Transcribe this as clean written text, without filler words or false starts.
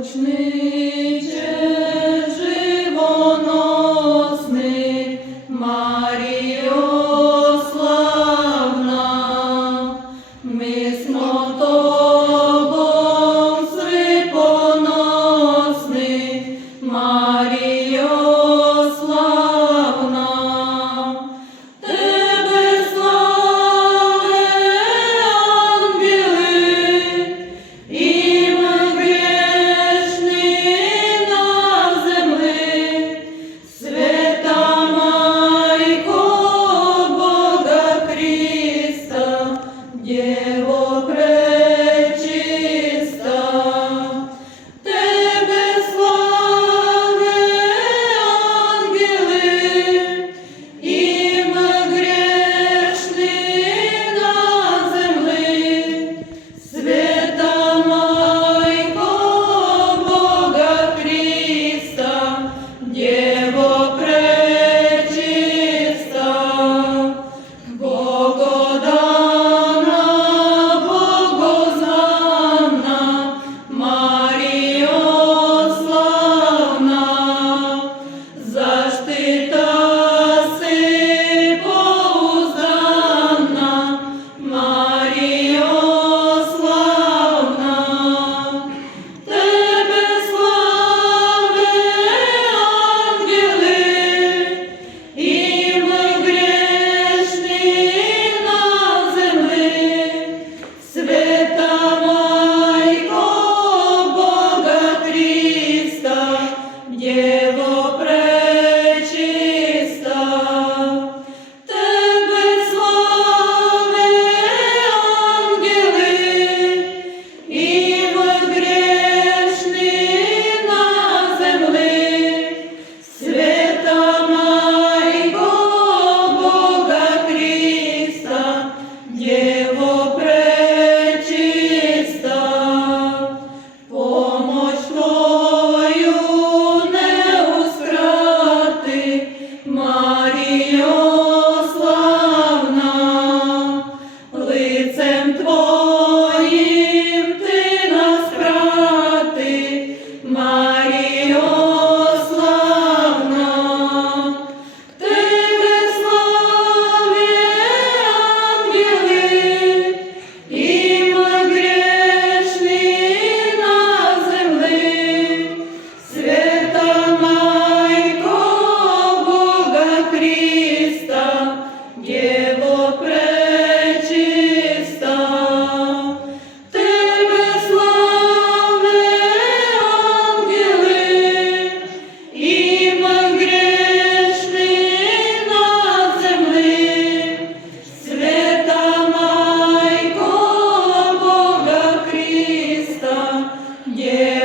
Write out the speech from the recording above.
Помочниче живоносний, Маріо славна, ми смо тобом срипоносний, Маріо славна. Тебе слави ангели, і ми грешні на землі, свята Майко Бога Христа, Дєво пречиста. Тебе слави ангели, і ми грешні на землі, свята Майко Бога Христа, Дєво пречиста. Богодана, богознана, Маріо славна, заштита си pouzdana, Маріо славна. Тебе слави ангели, і ми грешні на землі, свята Майко Бога Христа, Дєво пречиста. Тебе слави ангели, і ми грешні на землі, свята Майко Бога Христа, Дєво пречиста. Помощ Твою не устрати, Маріо славна, лицем Твоїм Ти нас прати, Маріо славна. Тебе слави ангели, і ми грешні на землі, свята Майко Бога Христа, Дєво пречиста. Тебе слави ангели, і ми грешні на землі, свята Майко Бога Христа, Дєво